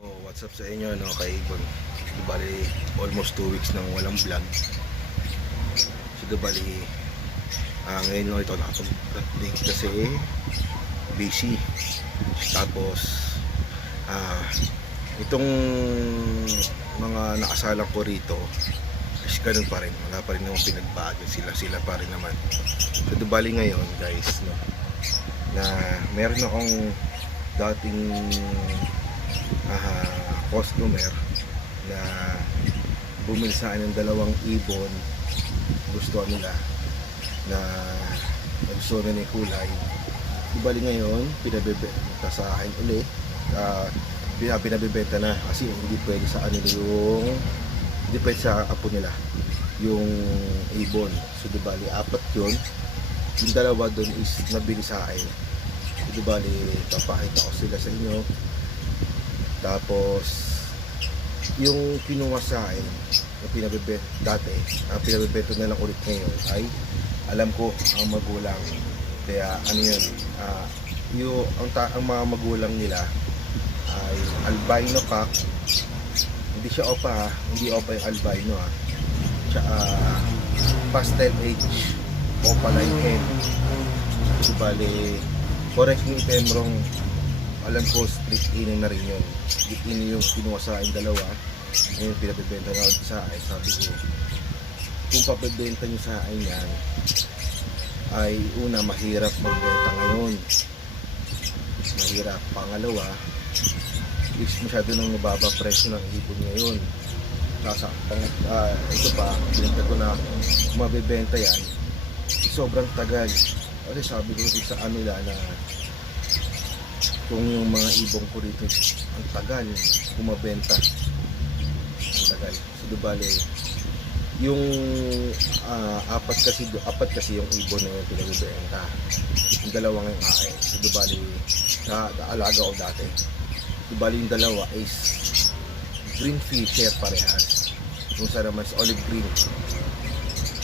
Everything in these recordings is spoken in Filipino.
Oh, what's up sa inyo, no, kay Ibon. So, bali, almost 2 weeks nang walang vlog. So, bali, ngayon lang ito nakapag-update kasi busy. Tapos, itong mga nakasalang ko rito is ganun pa rin. Wala pa rin naman pinagbago. Sila pa rin naman. So, bali ngayon, guys, no, na meron akong dating customer na bumili sa akin ng 2 ibon. Gusto nila na gusto na ni kulay. Ibali ngayon pinabebenta sa akin ulit. Pinabebenta na kasi hindi pwede sa ano hindi pwede sa apo nila yung ibon. So bali 4 yun. Yung 2 doon is nabili sa akin. So bali papakita ko sila sa inyo. Tapos yung kinuha sa akin na pinabibenta dati, ang pinabibenta na lang ulit ngayon ay alam ko ang magulang. Kaya ano yun, ang mga magulang nila ay albino cock. Hindi siya opa, hindi opa yung albino tsaka pastel age opa line hen. So bali, correct me if I'm wrong, alam ko split in na rin yun. Split in yung kinuha sa akin 2. Ngayon pinabibenta na ulit sa akin. Sabi ko, kung papibenta nyo sa akin yan, ay una, mahirap magbenta ngayon. Mahirap. Pangalawa, is masyado nang mababa presyo ng ibon ngayon. Ito pa, binenta ko na mabibenta yan, sobrang tagal. Kasi sabi ko sa nila na kung yung mga ibong ko dito ang tagal kumabenta, ang tagal. So bali yung apat kasi yung ibon na yung pinagbebenta, yung 2 ng akin. So bali na alaga ko dati. So bali yung 2 is green fisher parehas, yung isa naman is olive green.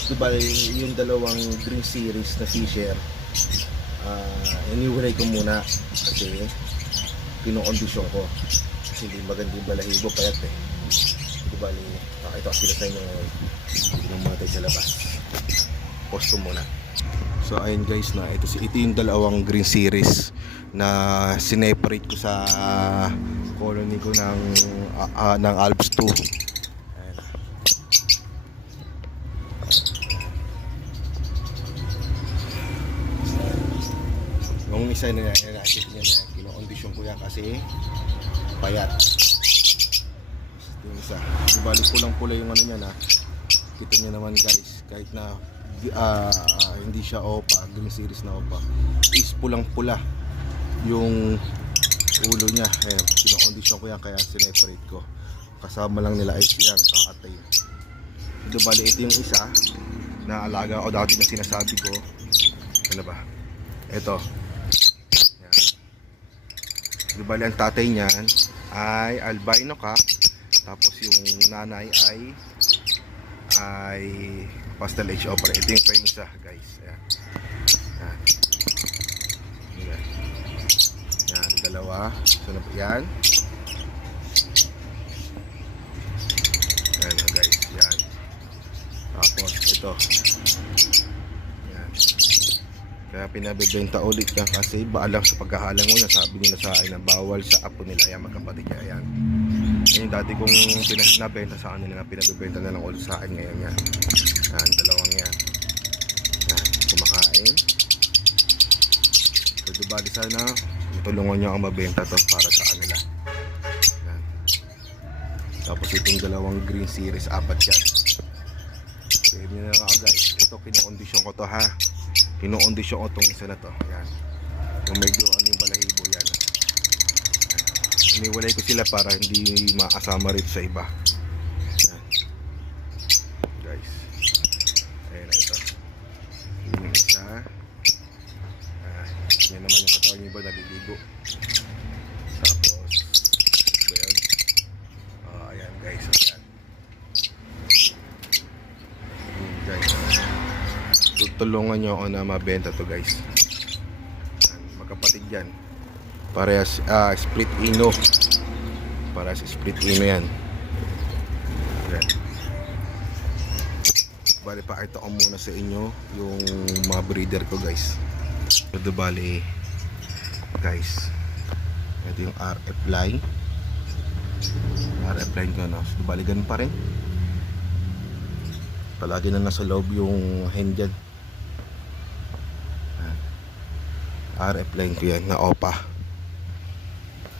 So bali yung 2 green series na fisher, iniwalay ko muna kasi kinokondisyon ko kasi hindi maganda yung balahibo, payat so bali nakita ko sila sa inyo ngayon, pinumatay sa labas, posto muna. So ayun guys, na ito yung 2 green series na sineparate ko sa colony ko ng Alps 2. Ayan. Yung isa na nakikita niya na kinokondisyon ko yan kasi payat. Yung isa, bali pulang-pula yung ano niya na. Kita niyo naman guys, kahit na hindi siya opa, green series na opa, is pulang-pula yung ulo niya. Ayan, kinokondisyon ko yan kaya sineparate ko. Kasama lang nila is yan, kakatay. Ito bali, ito yung isa na alaga ko dati na sinasabi ko. Ano ba? Ito. Bali ang tatay niyan ay albino cock, tapos yung nanay ay pastel age opera. Ito yung pa isa guys. Ayan. Ayan. Yan, 2. So yan. Yan guys, yan. Tapos ito. Kaya pinabibenta ulit na kasi baalang sa pagkahalang mo na sabi nila sa akin na bawal sa apo nila. Ayan, magkapatid niya. Ayan. Yung dati kong pinabenta sa kanila na pinabibenta na lang ulit sa akin ngayon yan. Ayan, 2 yan. Ayan, kumakain. So dibali sana matulungan nyo ang mabenta to para sa kanila. Ayan. Tapos itong 2 green series, 4 yan. So yun na nga guys, ito kinokondisyon ko to ha. Kinokondisyon ko tong isa na to. Ayan. Yung medyo yung balahibo yan. Iniwalay ko sila para hindi makasama rin sa iba. Ayan. Guys. Ayan na ito. Yun yung isa. Yan naman yung katawan yung iba naliligo. Tapos ba yun? Ayan guys. Ayan. Guys. Tutulungan nyo ako na mabenta to guys. Magkapatid yan. Parehas split ino. para sa split ino yan. Yan. Bali, pakita ko muna sa inyo yung mga breeder ko, guys. Ito bali, guys, ito yung RF line. RF line ko, no? So, bali ganun pa rin. Palagi na nasa loob yung hen dyan. RF line ko yan na OPA.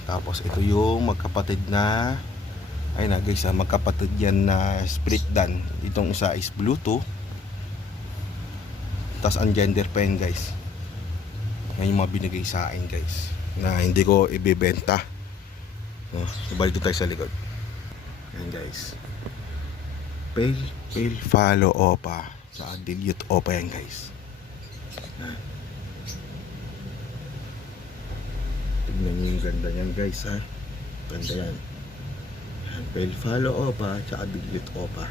Tapos ito yung magkapatid na, ay na guys, magkapatid yan na split dan. Itong isa is Bluetooth. Tapos ang gender pa yan, guys. Yan yung mga binigay sa akin, guys, na hindi ko ibibenta. No, balik tayo sa likod. Yan, guys. Pale Follow OPA sa Dilute OPA yan, guys. Yan. Tignan nyo yung ganda niyan, guys, ha. Ganda yan. Pale Follow OPA tsaka Dilute OPA.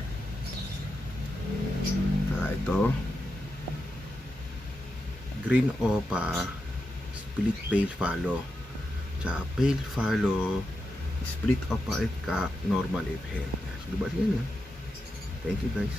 Ito Green OPA Split Pale Follow tsaka Pale Follow Split OPA at Normal F hen. So, diba yan, ha? Thank you, guys.